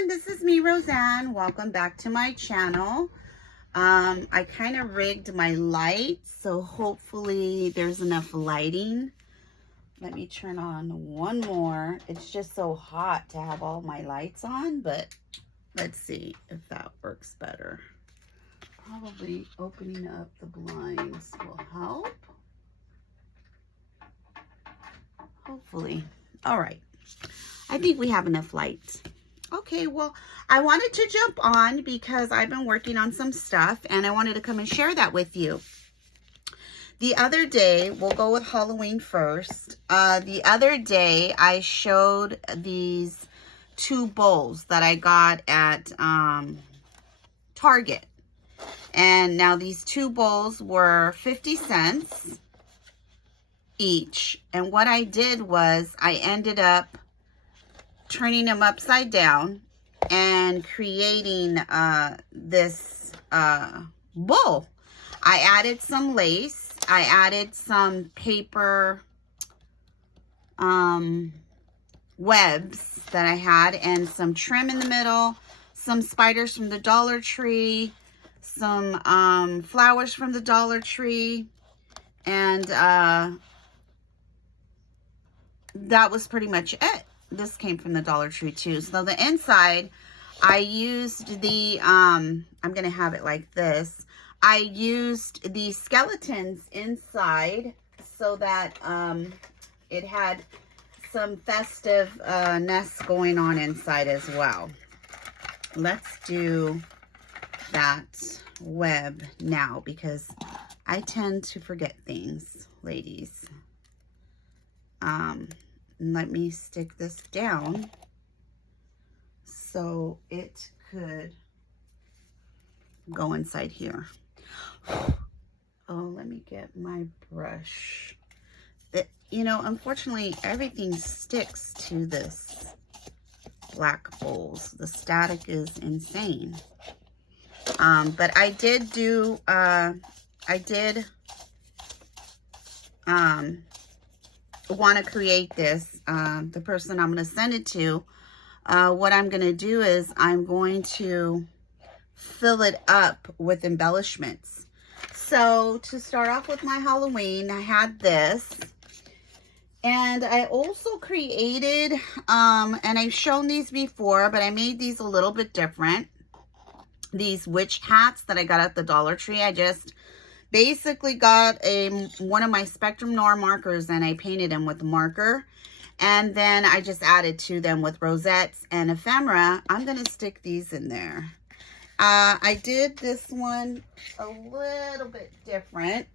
everyone, this is me, Roseanne. Welcome back to my channel. I kind of rigged my lights, so hopefully there's enough lighting. Let me turn on one more. It's just so hot to have all my lights on, but let's see if that works better. Probably opening up the blinds will help. Hopefully. All right. I think we have enough lights. Okay, well, I wanted to jump on because I've been working on some stuff and I wanted to come and share that with you. The other day, we'll go with Halloween first. The other day, I showed these two bowls that I got at Target. And now these two bowls were 50 cents each. And what I did was I ended up turning them upside down and creating this bowl. I added some lace. I added some paper webs that I had and some trim in the middle, some spiders from the Dollar Tree, some flowers from the Dollar Tree, and that was pretty much it. This came from the Dollar Tree too. So the inside, I used the, I'm going to have it like this. I used the skeletons inside so that it had some festiveness going on inside as well. Let's do that web now because I tend to forget things, ladies. Let me stick this down so it could go inside here. Oh, let me get my brush. You know, unfortunately, everything sticks to this black bowls. The static is insane. But I did do, want to create this. The person I'm going to send it to, what I'm going to do is I'm going to fill it up with embellishments. So to start off with my Halloween, I had this, and I also created, and I've shown these before, but I made these a little bit different. These witch hats that I got at the Dollar Tree. I just basically got one of my Spectrum Noir markers and I painted them with a marker. And then I just added to them with rosettes and ephemera. I'm going to stick these in there. I did this one a little bit different.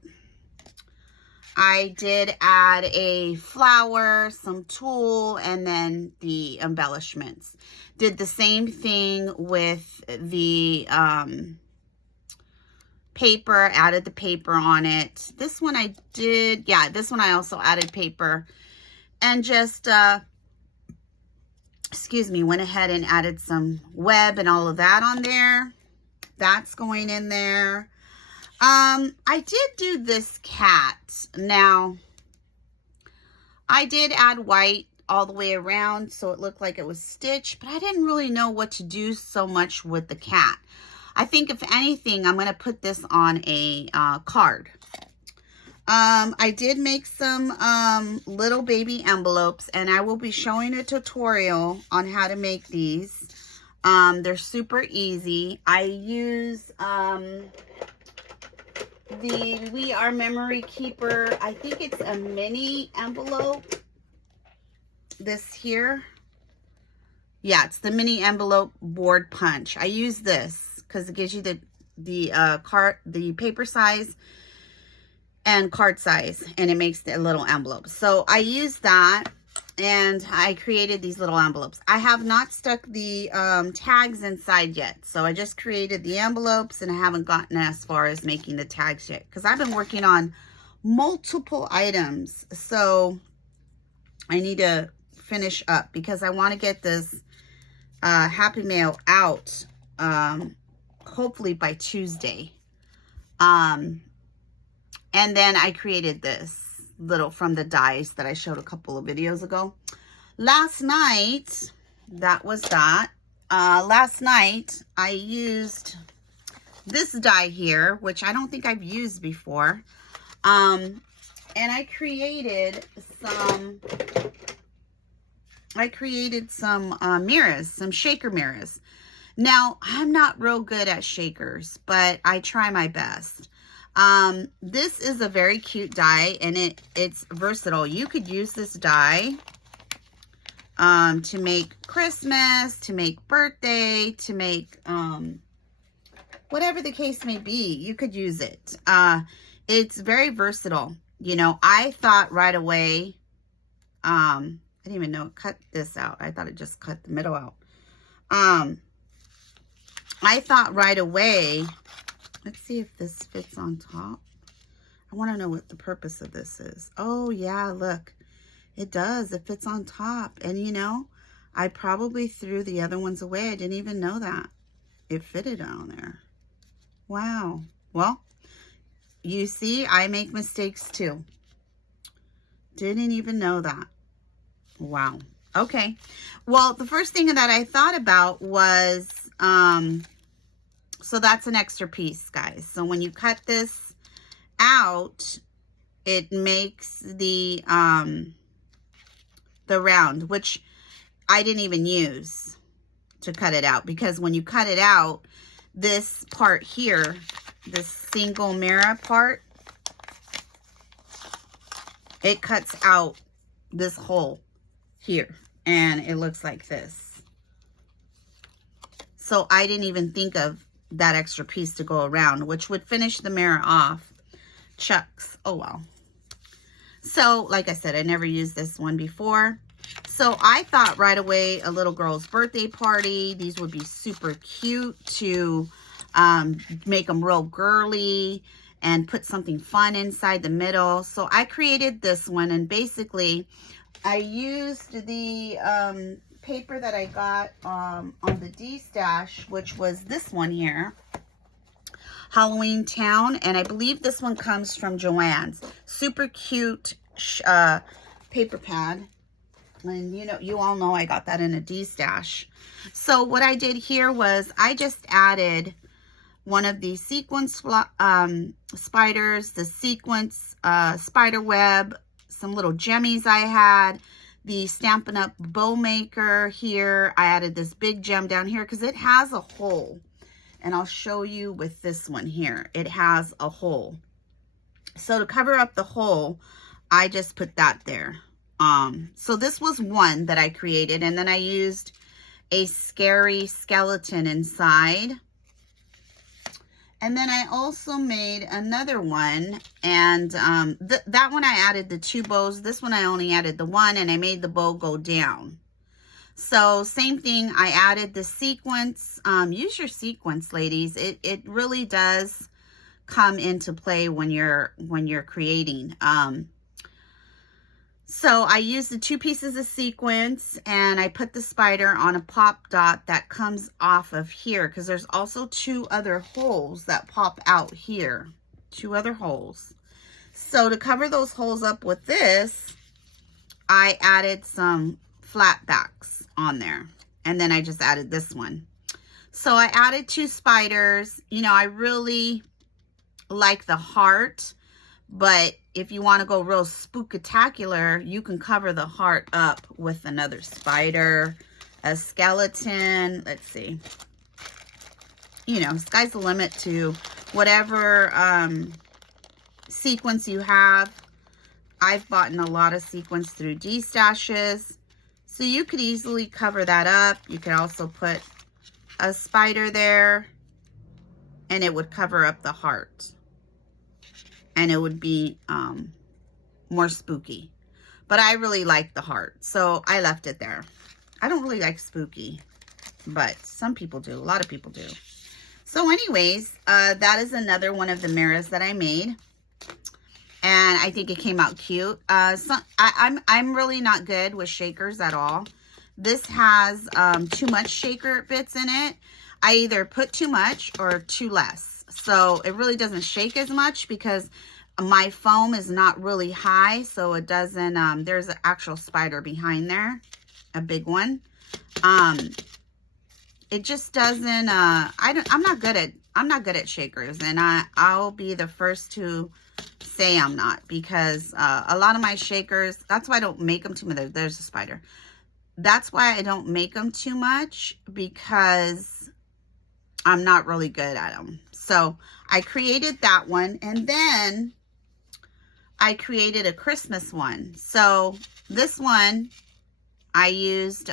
I did add a flower, some tulle, and then the embellishments. Did the same thing with the paper, added the paper on it. This one I did, yeah, this one I also added paper. And just, excuse me, went ahead and added some web and all of that on there. That's going in there. I did do this cat. Now, I did add white all the way around so it looked like it was stitched, but I didn't really know what to do so much with the cat. I think if anything, I'm going to put this on a card. I did make some little baby envelopes, and I will be showing a tutorial on how to make these. They're super easy. I use the We Are Memory Keeper. I think it's a mini envelope. This here. Yeah, it's the mini envelope board punch. I use this because it gives you the paper size and card size, and it makes the little envelopes. So I use that, and I created these little envelopes. I have not stuck the tags inside yet, so I just created the envelopes, and I haven't gotten as far as making the tags yet because I've been working on multiple items, so I need to finish up because I want to get this Happy Mail out hopefully by Tuesday. And then I created this little from the dies that I showed a couple of videos ago. Last night, that was that. last night I used this die here, which I don't think I've used before. And I created some mirrors, some shaker mirrors. Now, I'm not real good at shakers, but I try my best. This is a very cute die, and it's versatile. You could use this die to make Christmas, to make birthday, to make whatever the case may be. You could use it. It's very versatile. You know, I thought right away, I didn't even know it cut this out. I thought it just cut the middle out. I thought right away, let's see if this fits on top. I want to know what the purpose of this is. Oh yeah, look, it does. It fits on top. And you know, I probably threw the other ones away. I didn't even know that it fitted on there. Wow. Well, you see, I make mistakes too. Didn't even know that. Wow. Okay. Well, the first thing that I thought about was, so that's an extra piece, guys. So when you cut this out, it makes the round, which I didn't even use to cut it out, because when you cut it out, this part here, this single mirror part, it cuts out this hole here, and it looks like this. So I didn't even think of that extra piece to go around, which would finish the mirror off. Chucks. Oh well. So like I said, I never used this one before. So I thought right away, a little girl's birthday party, these would be super cute to make them real girly and put something fun inside the middle. So I created this one, and basically I used the paper that I got on the D-Stash, which was this one here, Halloween Town, and I believe this one comes from Joann's. Super cute paper pad, and you know, you all know I got that in a D-Stash. So what I did here was I just added one of the sequence spiders, the sequence spider web, some little gemmies I had, the Stampin' Up! Bow maker here. I added this big gem down here because it has a hole. And I'll show you with this one here. It has a hole. So to cover up the hole, I just put that there. So this was one that I created. And then I used a scary skeleton inside. And then I also made another one, and that one I added the 2 bows. This one I only added the 1, and I made the bow go down. So same thing, I added the sequence. Use your sequence, ladies. It really does come into play when you're creating. So I used the 2 pieces of sequence, and I put the spider on a pop dot that comes off of here, because there's also 2 other holes that pop out here. 2 other holes. So to cover those holes up with this, I added some flat backs on there, and then I just added this one. So I added 2 spiders. You know, I really like the heart, but if you want to go real spookatacular, you can cover the heart up with another spider, a skeleton. Let's see. You know, sky's the limit to whatever sequence you have. I've bought in a lot of sequence through D-Stashes. So you could easily cover that up. You could also put a spider there, and it would cover up the heart. And it would be more spooky. But I really like the heart, so I left it there. I don't really like spooky, but some people do. A lot of people do. So anyways, that is another one of the mirrors that I made. And I think it came out cute. I'm really not good with shakers at all. This has too much shaker bits in it. I either put too much or too less. So it really doesn't shake as much because my foam is not really high. So it doesn't, there's an actual spider behind there, a big one. it just doesn't, I'm not good at shakers, and I'll be the first to say I'm not, because a lot of my shakers, that's why I don't make them too much. There's a spider. That's why I don't make them too much, because I'm not really good at them. So I created that one, and then I created a Christmas one. So this one, I used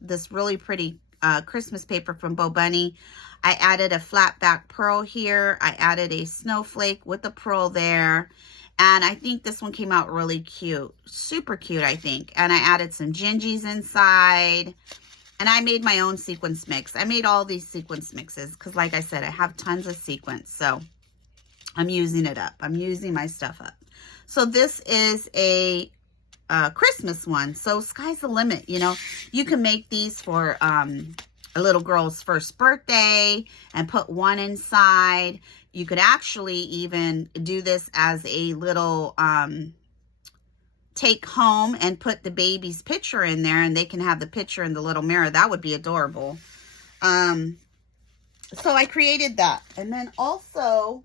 this really pretty Christmas paper from Bo Bunny. I added a flat back pearl here. I added a snowflake with the pearl there. And I think this one came out really cute. Super cute, I think. And I added some gingies inside. And I made my own sequence mix. I made all these sequence mixes because, like I said, I have tons of sequence. So I'm using it up. I'm using my stuff up. So this is a Christmas one. So sky's the limit, you know. You can make these for a little girl's first birthday and put one inside. You could actually even do this as a little take home and put the baby's picture in there, and they can have the picture in the little mirror. That would be adorable. So I created that. And then also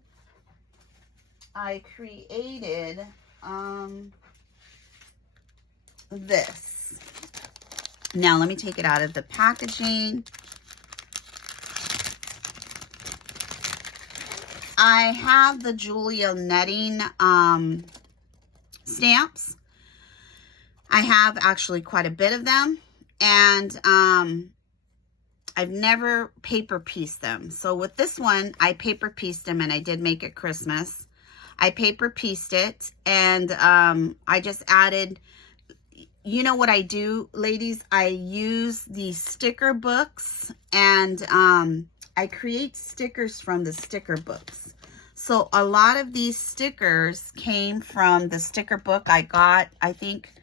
I created this. Now let me take it out of the packaging. I have the Julia netting stamps. I have actually quite a bit of them, and I've never paper pieced them. So with this one, I paper pieced them, and I did make it Christmas. I paper pieced it, and I just added, you know what I do, ladies? I use these sticker books, and I create stickers from the sticker books. So a lot of these stickers came from the sticker book I got, I think,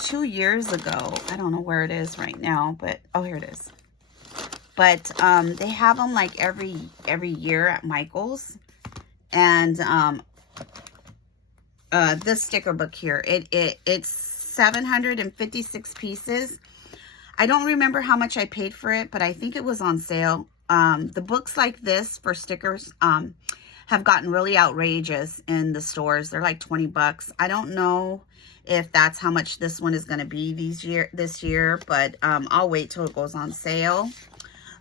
2 years ago. I don't know where it is right now, but oh, here it is. But they have them like every year at Michael's. And this sticker book here, it's 756 pieces. I don't remember how much I paid for it, but I think it was on sale. The books like this for stickers have gotten really outrageous in the stores. They're like 20 bucks. I don't know if that's how much this one is going to be this year, but I'll wait till it goes on sale.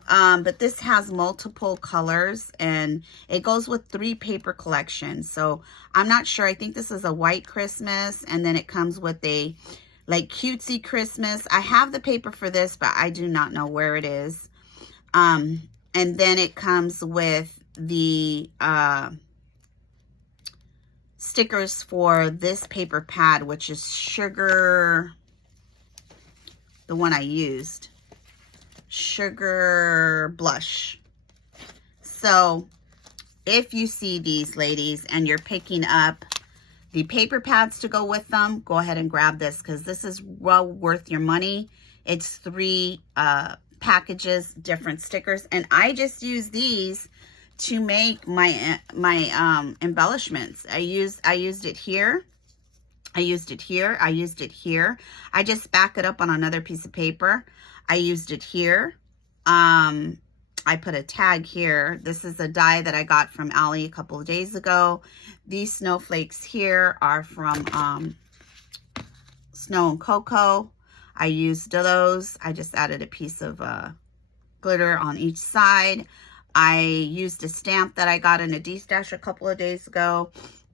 But this has multiple colors, and it goes with 3 paper collections. So I'm not sure. I think this is a white Christmas, and then it comes with a like cutesy Christmas. I have the paper for this, but I do not know where it is. And then it comes with the stickers for this paper pad, which is Sugar, the one I used, Sugar Blush. So if you see these, ladies, and you're picking up the paper pads to go with them, go ahead and grab this, because this is well worth your money. It's 3 packages, different stickers, and I just use these to make my embellishments. I used it here. I used it here. I used it here. I just back it up on another piece of paper. I used it here. I put a tag here. This is a die that I got from Allie a couple of days ago. These snowflakes here are from Snow and Cocoa. I used those. I just added a piece of glitter on each side. I used a stamp that I got in a D-stash a couple of days ago,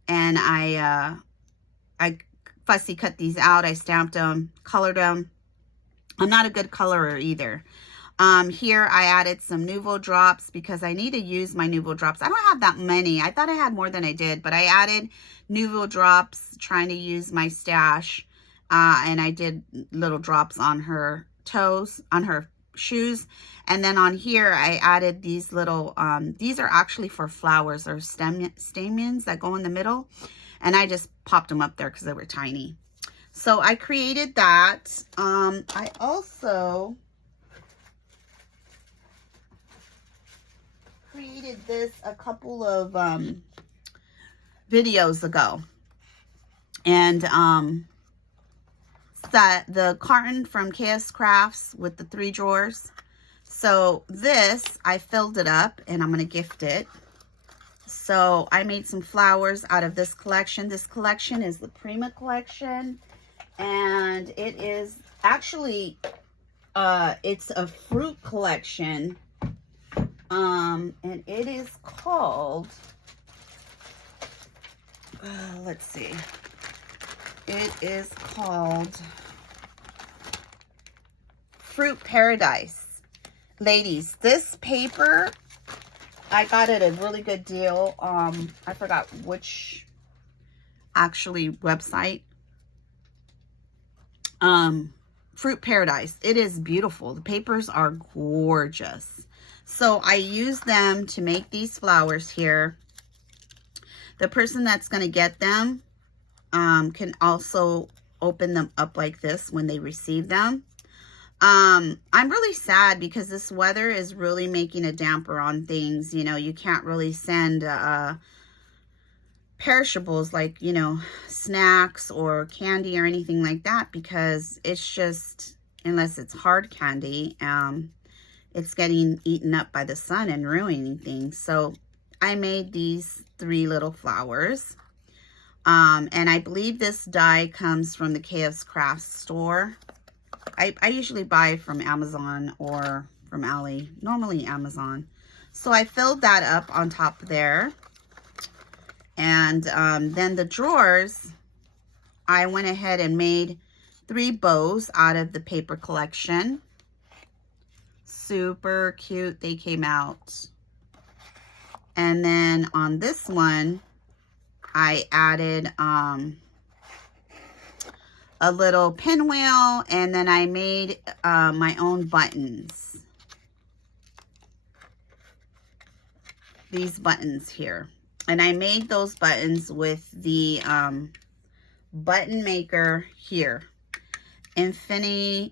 and I fussy cut these out. I stamped them, colored them. I'm not a good colorer either. Here I added some Nuvo drops because I need to use my Nuvo drops. I don't have that many. I thought I had more than I did, but I added Nuvo drops trying to use my stash. And I did little drops on her toes, on her shoes. And then on here, I added these little, these are actually for flowers or stamens that go in the middle. And I just popped them up there because they were tiny. So I created that. I also created this a couple of videos ago. And the carton from KS Crafts with the 3 drawers. So this, I filled it up and I'm going to gift it. So I made some flowers out of this collection. This collection is the Prima collection. And it is actually, it's a fruit collection. And it is called, let's see. It is called Fruit Paradise. Ladies, this paper, I got it at a really good deal. I forgot which actually website. Fruit Paradise. It is beautiful. The papers are gorgeous. So I use them to make these flowers here. The person that's going to get them can also open them up like this when they receive them. I'm really sad because this weather is really making a damper on things. You know, you can't really send perishables like, you know, snacks or candy or anything like that, because it's just, unless it's hard candy, it's getting eaten up by the sun and ruining things. So I made these 3 little flowers. And I believe this die comes from the KF's Crafts store. I usually buy from Amazon or from Ali, normally Amazon. So I filled that up on top there. And then the drawers, I went ahead and made 3 bows out of the paper collection. Super cute they came out. And then on this one, I added a little pinwheel, and then I made my own buttons. These buttons here. And I made those buttons with the button maker here. Infinity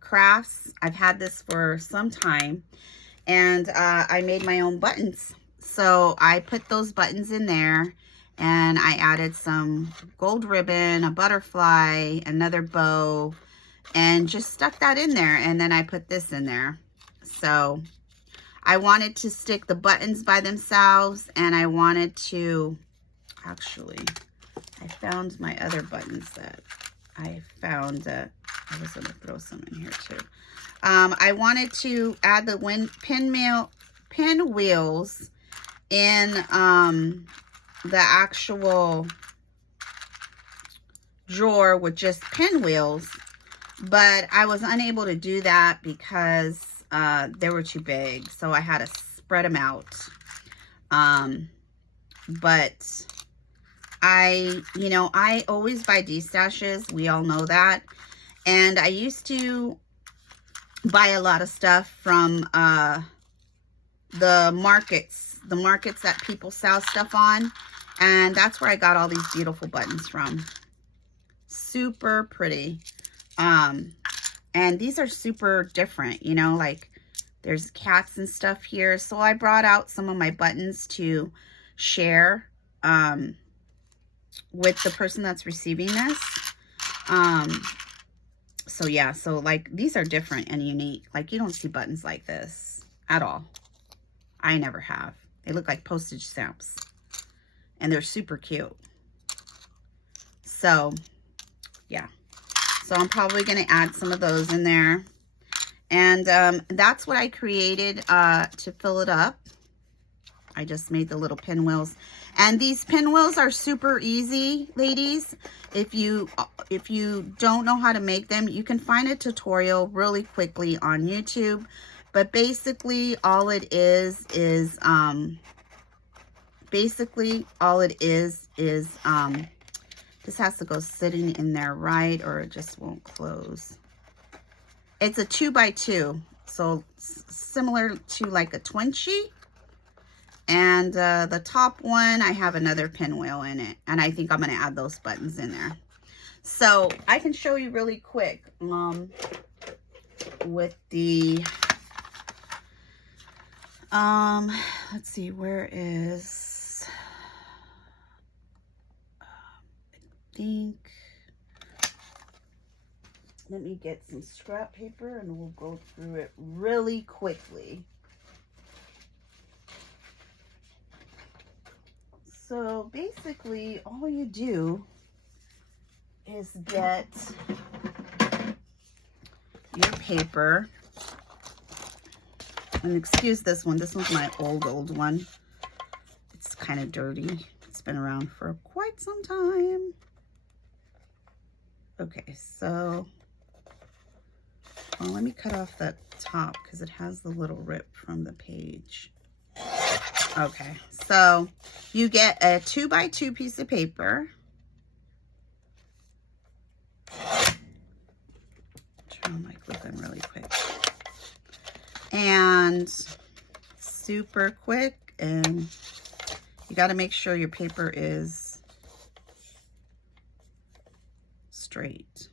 Crafts. I've had this for some time. And I made my own buttons. So I put those buttons in there. And I added some gold ribbon, a butterfly, another bow, and just stuck that in there. And then I put this in there. So I wanted to stick the buttons by themselves, and I wanted to, actually, I found my other buttons that I found. I was going to throw some in here too. I wanted to add the pinwheels in the actual drawer with just pinwheels, but I was unable to do that because they were too big, so I had to spread them out. But I always buy D-stashes. We all know that. And I used to buy a lot of stuff from the markets that people sell stuff on. And that's where I got all these beautiful buttons from. Super pretty. And these are super different, you know, like there's cats and stuff here. So I brought out some of my buttons to share with the person that's receiving this. So yeah, so like these are different and unique. Like you don't see buttons like this at all. I never have. They look like postage stamps. And they're super cute. So, yeah. So I'm probably going to add some of those in there. And that's what I created to fill it up. I just made the little pinwheels. And these pinwheels are super easy, ladies. If you don't know how to make them, you can find a tutorial really quickly on YouTube. But basically, all it is this has to go sitting in there right, or it just won't close. It's a 2x2, so similar to like a Twinchie. And the top one, I have another pinwheel in it, and I think I'm going to add those buttons in there. So I can show you really quick with the let's see, where is, I think, Let me get some scrap paper and we'll go through it really quickly. So basically all you do is get your paper, and excuse this one. This one's my old one. It's kind of dirty. It's been around for quite some time. Okay, so, well, let me cut off that top because it has the little rip from the page. Okay, so you get a 2x2 piece of paper. Turn on my glue gun really quick. And super quick, and you got to make sure your paper is straight.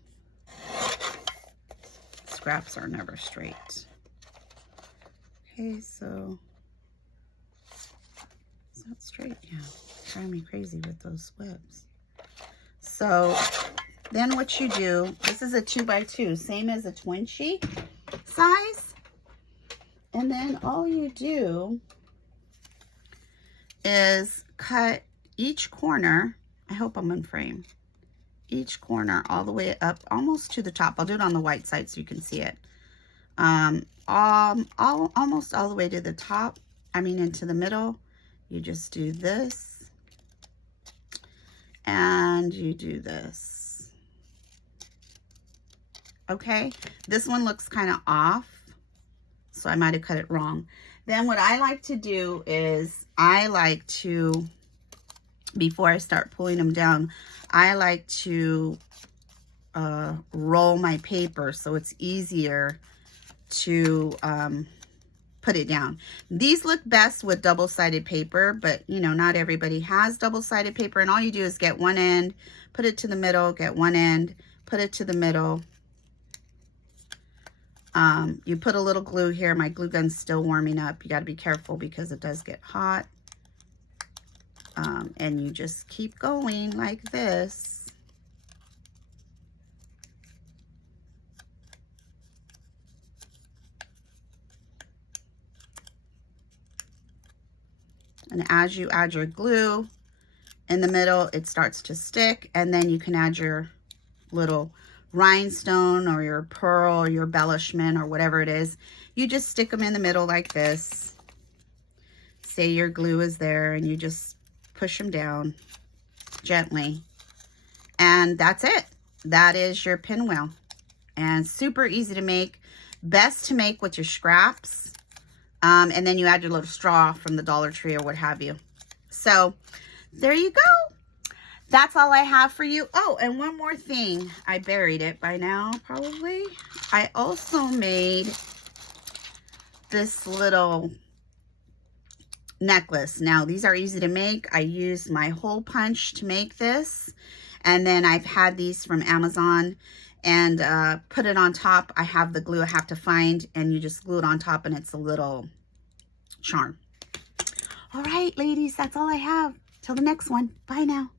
Scraps are never straight. Okay, so is that straight? Yeah, driving me crazy with those webs. So then what you do, this is a 2x2, same as a twin sheet size. And then all you do is cut each corner. I hope I'm in frame. Each corner all the way up almost to the top. I'll do it on the white side so you can see it. Almost all the way to the top. I mean into the middle. You just do this. And you do this. Okay? This one looks kind of off. So I might have cut it wrong. Then what I like to do is I like to, before I start pulling them down, I like to roll my paper so it's easier to put it down. These look best with double-sided paper, but you know, not everybody has double-sided paper, and all you do is get one end, put it to the middle, get one end, put it to the middle. You put a little glue here. My glue gun's still warming up. You got to be careful because it does get hot. And you just keep going like this. And as you add your glue in the middle, it starts to stick, and then you can add your little rhinestone or your pearl or your embellishment or whatever it is. You just stick them in the middle like this. Say your glue is there, and you just push them down gently, and that's it. That is your pinwheel, and super easy to make. Best to make with your scraps, and then you add your little straw from the Dollar Tree or what have you. So there you go. That's all I have for you. Oh, and one more thing. I buried it by now, probably. I also made this little necklace. Now, these are easy to make. I used my hole punch to make this. And then I've had these from Amazon and put it on top. I have the glue I have to find, and you just glue it on top, and it's a little charm. All right, ladies, that's all I have. Till the next one. Bye now.